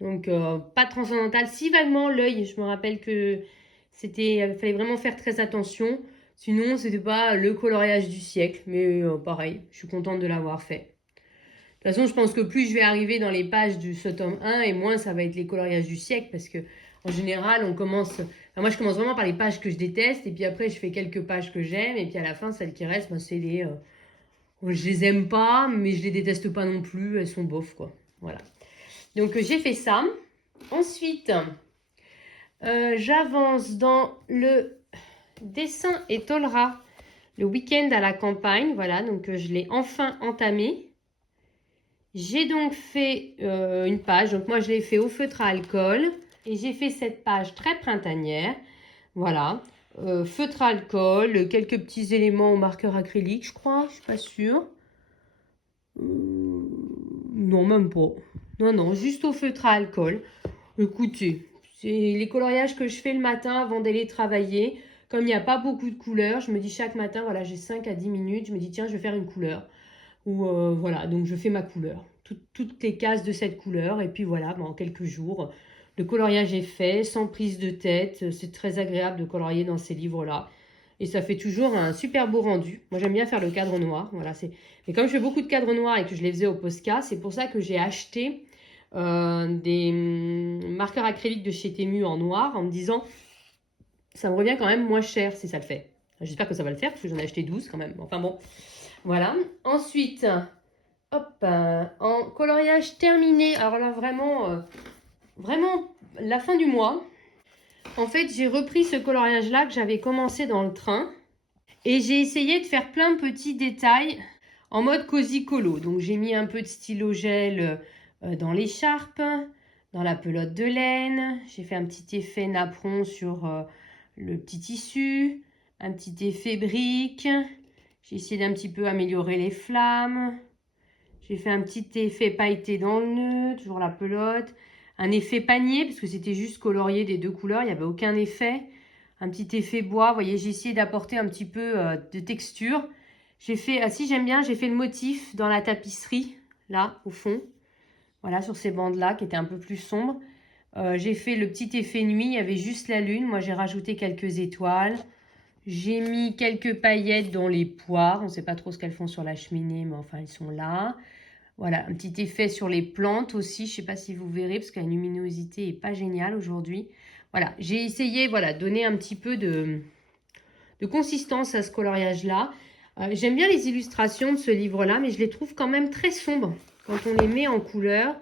Donc, pas transcendantal. Si vaguement l'œil, je me rappelle que fallait vraiment faire très attention. Sinon, c'était pas le coloriage du siècle. Mais pareil, je suis contente de l'avoir fait. De toute façon, je pense que plus je vais arriver dans les pages du ce tome 1 et moins ça va être les coloriages du siècle. Parce que en général, moi, je commence vraiment par les pages que je déteste. Et puis après, je fais quelques pages que j'aime. Et puis à la fin, celles qui restent, c'est Je les aime pas, mais je les déteste pas non plus. Elles sont bof, quoi. Voilà. Donc, j'ai fait ça. Ensuite, j'avance dans le dessin et tôlera le week-end à la campagne. Voilà, donc je l'ai enfin entamé. J'ai donc fait une page. Donc, moi, je l'ai fait au feutre à alcool. Et j'ai fait cette page très printanière. Voilà. Feutre à alcool, quelques petits éléments au marqueur acrylique, je crois. Je suis pas sûre. Non, même pas. Non, non, juste au feutre à alcool. Écoutez, c'est les coloriages que je fais le matin avant d'aller travailler. Comme il n'y a pas beaucoup de couleurs, je me dis chaque matin, voilà, j'ai 5 à 10 minutes, je me dis tiens, je vais faire une couleur. Ou voilà, donc je fais ma couleur. Toutes les cases de cette couleur. Et puis voilà, en quelques jours, le coloriage est fait, sans prise de tête. C'est très agréable de colorier dans ces livres-là. Et ça fait toujours un super beau rendu. Moi, j'aime bien faire le cadre noir. Voilà, mais comme je fais beaucoup de cadres noirs et que je les faisais au Posca, c'est pour ça que j'ai acheté des marqueurs acryliques de chez Temu en noir en me disant ça me revient quand même moins cher si ça le fait. J'espère que ça va le faire parce que j'en ai acheté 12 quand même. Enfin bon, voilà. Ensuite, hop, en coloriage terminé. Alors là, vraiment la fin du mois. En fait, j'ai repris ce coloriage-là que j'avais commencé dans le train. Et j'ai essayé de faire plein de petits détails en mode cosy colo. Donc j'ai mis un peu de stylo gel dans l'écharpe, dans la pelote de laine. J'ai fait un petit effet napperon sur le petit tissu, un petit effet brique. J'ai essayé d'un petit peu améliorer les flammes. J'ai fait un petit effet pailleté dans le nœud, toujours la pelote. Un effet panier, parce que c'était juste colorié des deux couleurs, il n'y avait aucun effet. Un petit effet bois, vous voyez, j'ai essayé d'apporter un petit peu de texture. J'ai fait, ah si j'aime bien, j'ai fait le motif dans la tapisserie, là, au fond. Voilà, sur ces bandes-là, qui étaient un peu plus sombres. J'ai fait le petit effet nuit, il y avait juste la lune. Moi, j'ai rajouté quelques étoiles. J'ai mis quelques paillettes dans les poires. On ne sait pas trop ce qu'elles font sur la cheminée, mais enfin, elles sont là. Voilà, un petit effet sur les plantes aussi. Je ne sais pas si vous verrez, parce que la luminosité n'est pas géniale aujourd'hui. Voilà, j'ai essayé, voilà, de donner un petit peu de consistance à ce coloriage-là. J'aime bien les illustrations de ce livre-là, mais je les trouve quand même très sombres. Quand on les met en couleur,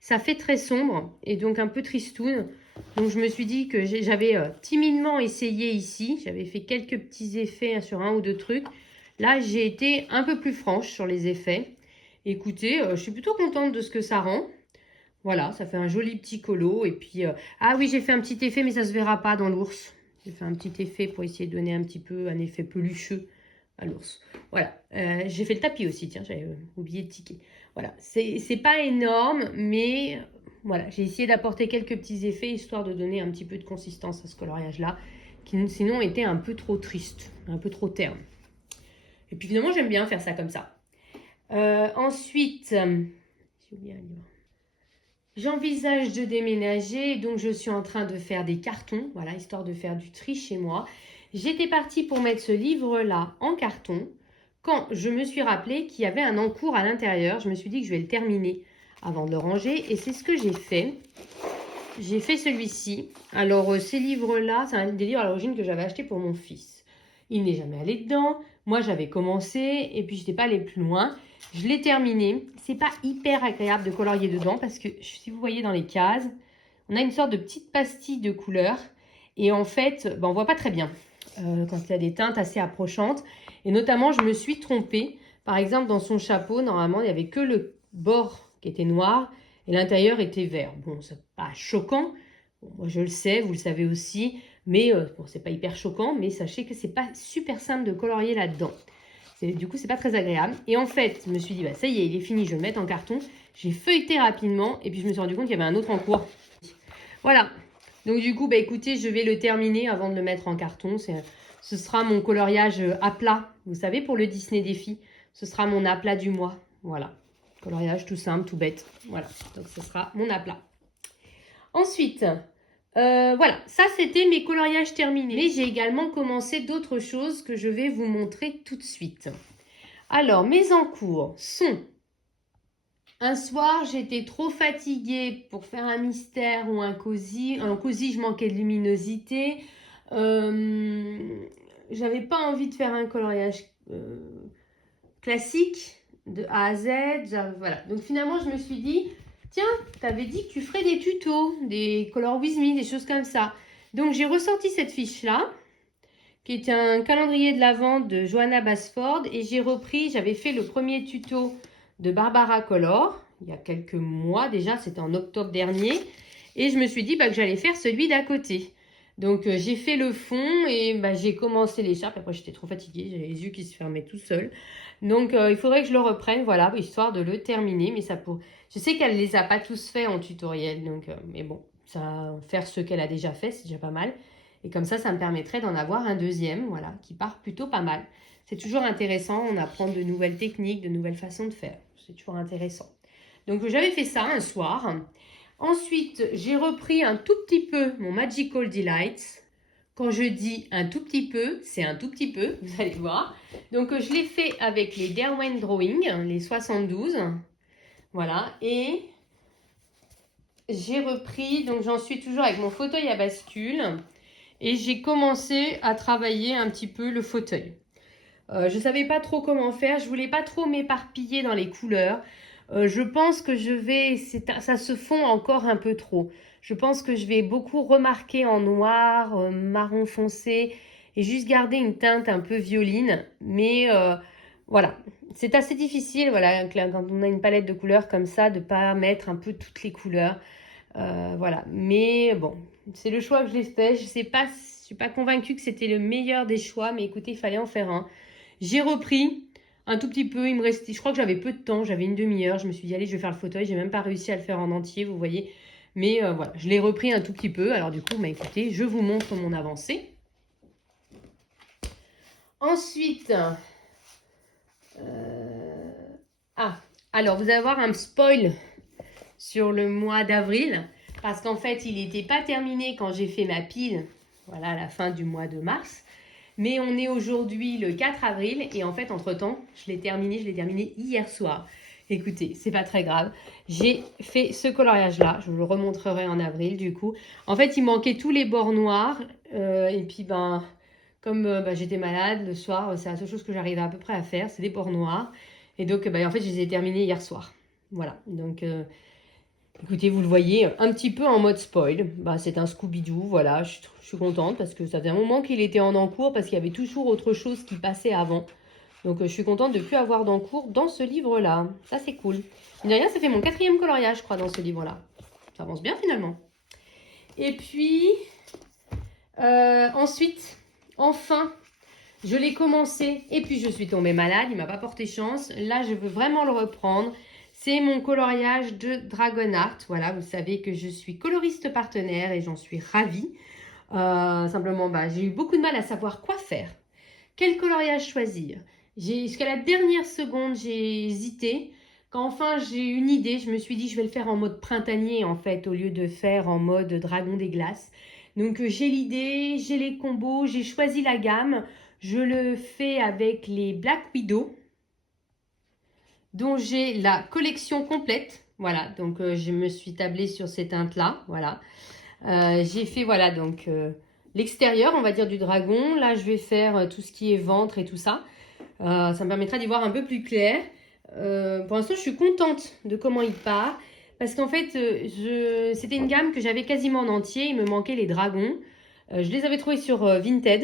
ça fait très sombre et donc un peu tristoun. Donc je me suis dit que j'avais timidement essayé ici. J'avais fait quelques petits effets sur un ou deux trucs. Là, j'ai été un peu plus franche sur les effets. Écoutez, je suis plutôt contente de ce que ça rend. Voilà, ça fait un joli petit colo. Et puis, ah oui, j'ai fait un petit effet, mais ça ne se verra pas dans l'ours. J'ai fait un petit effet pour essayer de donner un petit peu un effet pelucheux à l'ours. Voilà, j'ai fait le tapis aussi, tiens, j'avais oublié de tiquer. Voilà, c'est pas énorme, mais voilà, j'ai essayé d'apporter quelques petits effets, histoire de donner un petit peu de consistance à ce coloriage-là, qui sinon était un peu trop triste, un peu trop terne. Et puis finalement, j'aime bien faire ça comme ça. Ensuite, j'ai oublié un livre. J'envisage de déménager, donc je suis en train de faire des cartons, voilà, histoire de faire du tri chez moi. J'étais partie pour mettre ce livre-là en carton. Quand je me suis rappelé qu'il y avait un encours à l'intérieur, je me suis dit que je vais le terminer avant de le ranger. Et c'est ce que j'ai fait. J'ai fait celui-ci. Alors, ces livres-là, c'est un des livres à l'origine que j'avais acheté pour mon fils. Il n'est jamais allé dedans. Moi, j'avais commencé et puis je n'étais pas allée plus loin. Je l'ai terminé. C'est pas hyper agréable de colorier dedans parce que si vous voyez dans les cases, on a une sorte de petite pastille de couleur. Et en fait, on ne voit pas très bien quand il y a des teintes assez approchantes. Et notamment, je me suis trompée. Par exemple, dans son chapeau, normalement, il n'y avait que le bord qui était noir et l'intérieur était vert. Bon, c'est pas choquant. Bon, moi, je le sais, vous le savez aussi. Mais bon, c'est pas hyper choquant. Mais sachez que c'est pas super simple de colorier là-dedans. Du coup, c'est pas très agréable. Et en fait, je me suis dit, bah, ça y est, il est fini, je vais le mettre en carton. J'ai feuilleté rapidement et puis je me suis rendu compte qu'il y avait un autre en cours. Voilà. Donc du coup, bah, écoutez, je vais le terminer avant de le mettre en carton. Ce sera mon coloriage à plat. Vous savez, pour le Disney Défi, ce sera mon aplat du mois. Voilà. Coloriage tout simple, tout bête. Voilà. Donc ce sera mon aplat. Ensuite, voilà. Ça, c'était mes coloriages terminés. Mais j'ai également commencé d'autres choses que je vais vous montrer tout de suite. Alors, mes encours sont... Un soir, j'étais trop fatiguée pour faire un mystère ou un cosy. Un cosy, je manquais de luminosité. J'avais pas envie de faire un coloriage classique de A à Z. Voilà. Donc finalement, je me suis dit, tiens, tu avais dit que tu ferais des tutos, des Color With Me, des choses comme ça. Donc j'ai ressorti cette fiche-là, qui est un calendrier de l'Avent de Johanna Basford. Et j'ai repris, j'avais fait le premier tuto de Barbara Color, il y a quelques mois déjà, c'était en octobre dernier. Et je me suis dit que j'allais faire celui d'à côté. Donc j'ai fait le fond et j'ai commencé l'écharpe. Après j'étais trop fatiguée, j'avais les yeux qui se fermaient tout seuls. Donc il faudrait que je le reprenne, voilà, histoire de le terminer. Mais ça pour... Je sais qu'elle ne les a pas tous faits en tutoriel, donc mais bon, ça faire ce qu'elle a déjà fait, c'est déjà pas mal. Et comme ça me permettrait d'en avoir un deuxième, voilà, qui part plutôt pas mal. C'est toujours intéressant, on apprend de nouvelles techniques, de nouvelles façons de faire. C'est toujours intéressant. Donc j'avais fait ça un soir. Ensuite, j'ai repris un tout petit peu mon Magical Delights. Quand je dis un tout petit peu, c'est un tout petit peu, vous allez voir. Donc je l'ai fait avec les Derwent Drawing, les 72. Voilà, et j'ai repris, donc j'en suis toujours avec mon fauteuil à bascule. Et j'ai commencé à travailler un petit peu le fauteuil. Je ne savais pas trop comment faire, je voulais pas trop m'éparpiller dans les couleurs. Je pense que ça se fond encore un peu trop. Je pense que je vais beaucoup remarquer en noir, marron foncé et juste garder une teinte un peu violine. Mais voilà, c'est assez difficile voilà, quand on a une palette de couleurs comme ça de ne pas mettre un peu toutes les couleurs. Voilà, mais bon, c'est le choix que j'ai fait. Je suis pas convaincue que c'était le meilleur des choix, mais écoutez, il fallait en faire un. J'ai repris un tout petit peu, il me restait, je crois que j'avais peu de temps, j'avais une demi-heure, je me suis dit allez, je vais faire le fauteuil, j'ai même pas réussi à le faire en entier, vous voyez. Mais voilà, je l'ai repris un tout petit peu. Alors du coup, écoutez, je vous montre mon avancée. Ensuite, alors vous allez avoir un spoil sur le mois d'avril, parce qu'en fait, il n'était pas terminé quand j'ai fait ma pile, voilà, à la fin du mois de mars. Mais on est aujourd'hui le 4 avril et en fait, entre-temps, je l'ai terminé hier soir. Écoutez, c'est pas très grave. J'ai fait ce coloriage-là, je vous le remontrerai en avril du coup. En fait, il manquait tous les bords noirs et puis comme j'étais malade le soir, c'est la seule chose que j'arrivais à peu près à faire, c'est des bords noirs. Et donc, en fait, je les ai terminés hier soir. Voilà, donc... écoutez, vous le voyez, un petit peu en mode spoil. C'est un Scooby-Doo, voilà, je suis contente parce que ça faisait un moment qu'il était en encours parce qu'il y avait toujours autre chose qui passait avant. Donc je suis contente de ne plus avoir d'encours dans ce livre-là. Ça, c'est cool. Mine de rien, ça fait mon 4e coloriage, je crois, dans ce livre-là. Ça avance bien, finalement. Et puis, ensuite, enfin, je l'ai commencé et puis je suis tombée malade. Il ne m'a pas porté chance. Là, je veux vraiment le reprendre. C'est mon coloriage de Dragon Art. Voilà, vous savez que je suis coloriste partenaire et j'en suis ravie. Simplement, j'ai eu beaucoup de mal à savoir quoi faire. Quel coloriage choisir? Jusqu'à la dernière seconde, j'ai hésité. Quand enfin j'ai eu une idée, je me suis dit je vais le faire en mode printanier en fait, au lieu de faire en mode dragon des glaces. Donc j'ai l'idée, j'ai les combos, j'ai choisi la gamme. Je le fais avec les Black Widow, dont j'ai la collection complète. Voilà, donc je me suis tablée sur ces teintes-là. Voilà. J'ai fait, voilà, donc l'extérieur, on va dire, du dragon. Là, je vais faire tout ce qui est ventre et tout ça. Ça me permettra d'y voir un peu plus clair. Pour l'instant, je suis contente de comment il part. Parce qu'en fait, c'était une gamme que j'avais quasiment en entier. Il me manquait les dragons. Je les avais trouvés sur Vinted.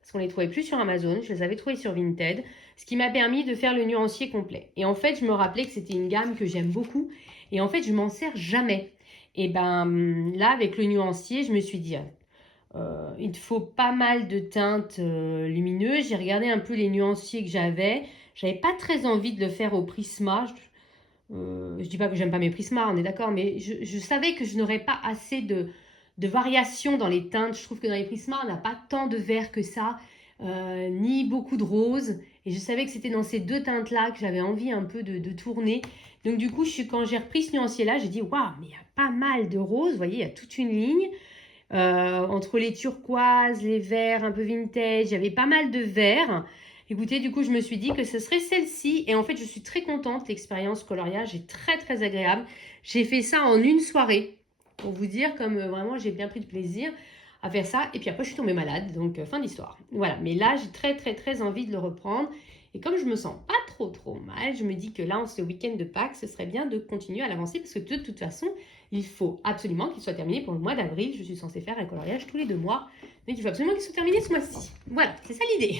Parce qu'on ne les trouvait plus sur Amazon. Je les avais trouvés sur Vinted. Ce qui m'a permis de faire le nuancier complet. Et en fait, je me rappelais que c'était une gamme que j'aime beaucoup. Et en fait, je m'en sers jamais. Et là, avec le nuancier, je me suis dit, il te faut pas mal de teintes lumineuses. J'ai regardé un peu les nuanciers que j'avais. J'avais pas très envie de le faire au Prisma. Je dis pas que j'aime pas mes Prisma, on est d'accord, mais je savais que je n'aurais pas assez de variations dans les teintes. Je trouve que dans les Prisma, on n'a pas tant de vert que ça, ni beaucoup de rose. Et je savais que c'était dans ces deux teintes-là que j'avais envie un peu de tourner. Donc du coup, quand j'ai repris ce nuancier-là, j'ai dit, waouh, mais il y a pas mal de roses. Vous voyez, il y a toute une ligne. Entre les turquoises, les verts un peu vintage, il y avait pas mal de verts. Écoutez, du coup, je me suis dit que ce serait celle-ci. Et en fait, je suis très contente. L'expérience coloriage est très, très agréable. J'ai fait ça en une soirée. Pour vous dire, comme vraiment, j'ai bien pris de plaisir à faire ça. Et puis après, je suis tombée malade. Donc, fin d'histoire. Voilà. Mais là, j'ai très, très, très envie de le reprendre. Et comme je me sens pas trop mal, je me dis que là, en ce week-end de Pâques, ce serait bien de continuer à l'avancer parce que de toute façon, il faut absolument qu'il soit terminé pour le mois d'avril. Je suis censée faire un coloriage tous les 2 mois, donc il faut absolument qu'il soit terminé ce mois-ci. Voilà, c'est ça l'idée.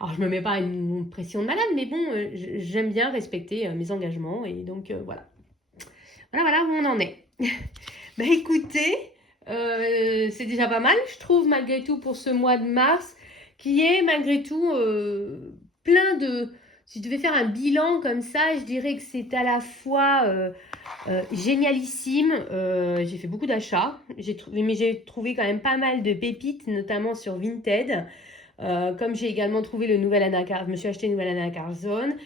Alors, je me mets pas une pression de malade, mais bon, j'aime bien respecter mes engagements et donc voilà. Voilà où on en est. Bah écoutez, c'est déjà pas mal, je trouve, malgré tout, pour ce mois de mars, qui est malgré tout plein de... Si je devais faire un bilan comme ça, je dirais que c'est à la fois génialissime. J'ai fait beaucoup d'achats, mais j'ai trouvé quand même pas mal de pépites, notamment sur Vinted. Comme j'ai également trouvé le nouvel anacardier, je me suis acheté une nouvelle anacardier.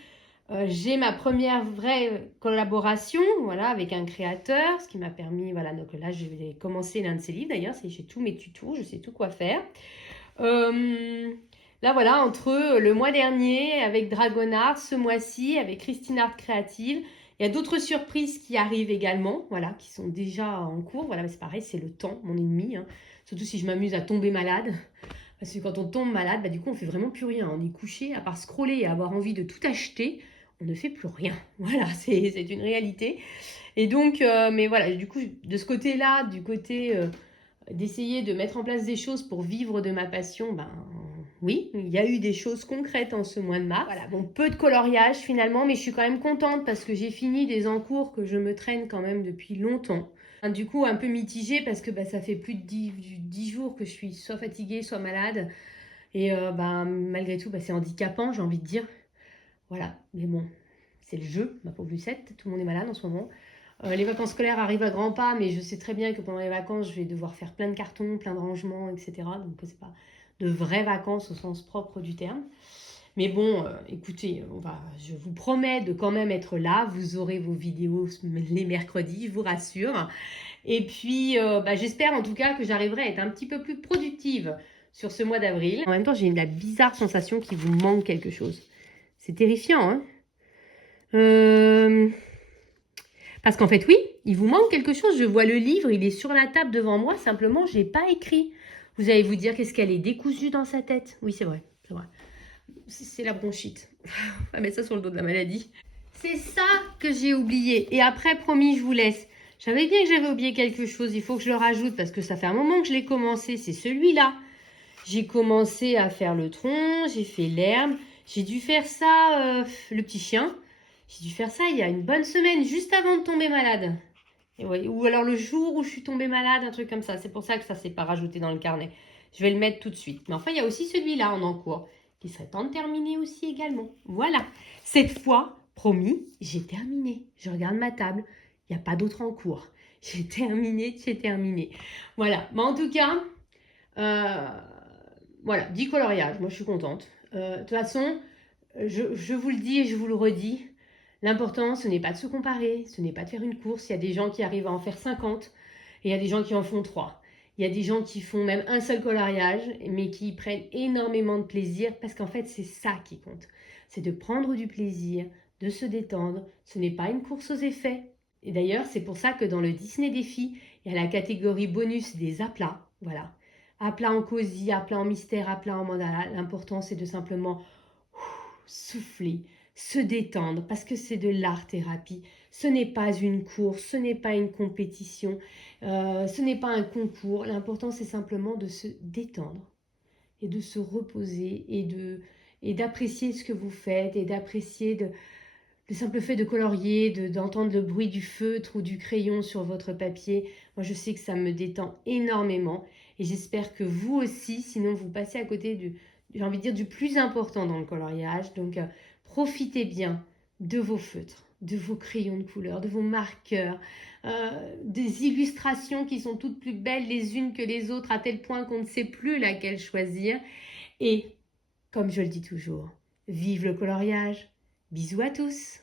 J'ai ma première vraie collaboration, voilà, avec un créateur, ce qui m'a permis, voilà, donc là, je vais commencer l'un de ses livres, d'ailleurs, j'ai tous mes tutos, je sais tout quoi faire. Là, voilà, entre le mois dernier avec Dragonart, ce mois-ci avec Christine Art Créative, il y a d'autres surprises qui arrivent également, voilà, qui sont déjà en cours, voilà, mais c'est pareil, c'est le temps, mon ennemi, hein. Surtout si je m'amuse à tomber malade. Parce que quand on tombe malade, bah, du coup, on fait vraiment plus rien. On est couché, à part scroller et avoir envie de tout acheter, on ne fait plus rien. Voilà, c'est une réalité. Et donc, mais voilà, du coup, de ce côté-là, du côté d'essayer de mettre en place des choses pour vivre de ma passion, ben oui, il y a eu des choses concrètes en ce mois de mars. Voilà, bon, peu de coloriage finalement, mais je suis quand même contente parce que j'ai fini des encours que je me traîne quand même depuis longtemps. Du coup, un peu mitigée parce que bah, ça fait plus de 10 jours que je suis soit fatiguée, soit malade. Et bah, malgré tout, bah, c'est handicapant, j'ai envie de dire. Voilà, mais bon, c'est le jeu, ma pauvre Lucette, tout le monde est malade en ce moment. Les vacances scolaires arrivent à grands pas, mais je sais très bien que pendant les vacances, je vais devoir faire plein de cartons, plein de rangements, etc. Donc, c'est pas de vraies vacances au sens propre du terme. Mais bon, écoutez, je vous promets de quand même être là. Vous aurez vos vidéos les mercredis, je vous rassure. Et puis, bah, j'espère en tout cas que j'arriverai à être un petit peu plus productive sur ce mois d'avril. En même temps, j'ai la bizarre sensation qu'il vous manque quelque chose. C'est terrifiant, hein? Parce qu'en fait, oui, il vous manque quelque chose. Je vois le livre, il est sur la table devant moi. Simplement, je n'ai pas écrit. Vous allez vous dire qu'est-ce qu'elle est décousue dans sa tête. Oui, c'est vrai, c'est vrai. C'est la bronchite. On va mettre ça sur le dos de la maladie. C'est ça que j'ai oublié. Et après, promis, je vous laisse. J'avais bien que j'avais oublié quelque chose. Il faut que je le rajoute parce que ça fait un moment que je l'ai commencé. C'est celui-là. J'ai commencé à faire le tronc, j'ai fait l'herbe. J'ai dû faire ça, le petit chien. J'ai dû faire ça il y a une bonne semaine, juste avant de tomber malade. Et ouais, ou alors le jour où je suis tombée malade, un truc comme ça. C'est pour ça que ça ne s'est pas rajouté dans le carnet. Je vais le mettre tout de suite. Mais enfin, il y a aussi celui-là en encours, qui serait temps de terminer aussi également. Voilà. Cette fois, promis, j'ai terminé. Je regarde ma table. Il n'y a pas d'autre en cours. J'ai terminé, j'ai terminé. Voilà. Mais en tout cas, voilà, 10 coloriages. Moi, je suis contente. De toute façon, je vous le dis et je vous le redis. L'important, ce n'est pas de se comparer, ce n'est pas de faire une course. Il y a des gens qui arrivent à en faire 50 et il y a des gens qui en font 3. Il y a des gens qui font même un seul coloriage, mais qui prennent énormément de plaisir parce qu'en fait, c'est ça qui compte. C'est de prendre du plaisir, de se détendre. Ce n'est pas une course aux effets. Et d'ailleurs, c'est pour ça que dans le Disney Défi, il y a la catégorie bonus des aplats. Voilà. Aplat en cosy, aplat en mystère, aplat en mandala. L'important, c'est de simplement souffler, se détendre, parce que c'est de l'art-thérapie. Ce n'est pas une course, ce n'est pas une compétition, ce n'est pas un concours. L'important, c'est simplement de se détendre et de se reposer et d'apprécier ce que vous faites et d'apprécier le simple fait de colorier, d'entendre le bruit du feutre ou du crayon sur votre papier. Moi, je sais que ça me détend énormément et j'espère que vous aussi, sinon vous passez à côté j'ai envie de dire, du plus important dans le coloriage. Donc, profitez bien de vos feutres, de vos crayons de couleur, de vos marqueurs, des illustrations qui sont toutes plus belles les unes que les autres, à tel point qu'on ne sait plus laquelle choisir. Et, comme je le dis toujours, vive le coloriage! Bisous à tous!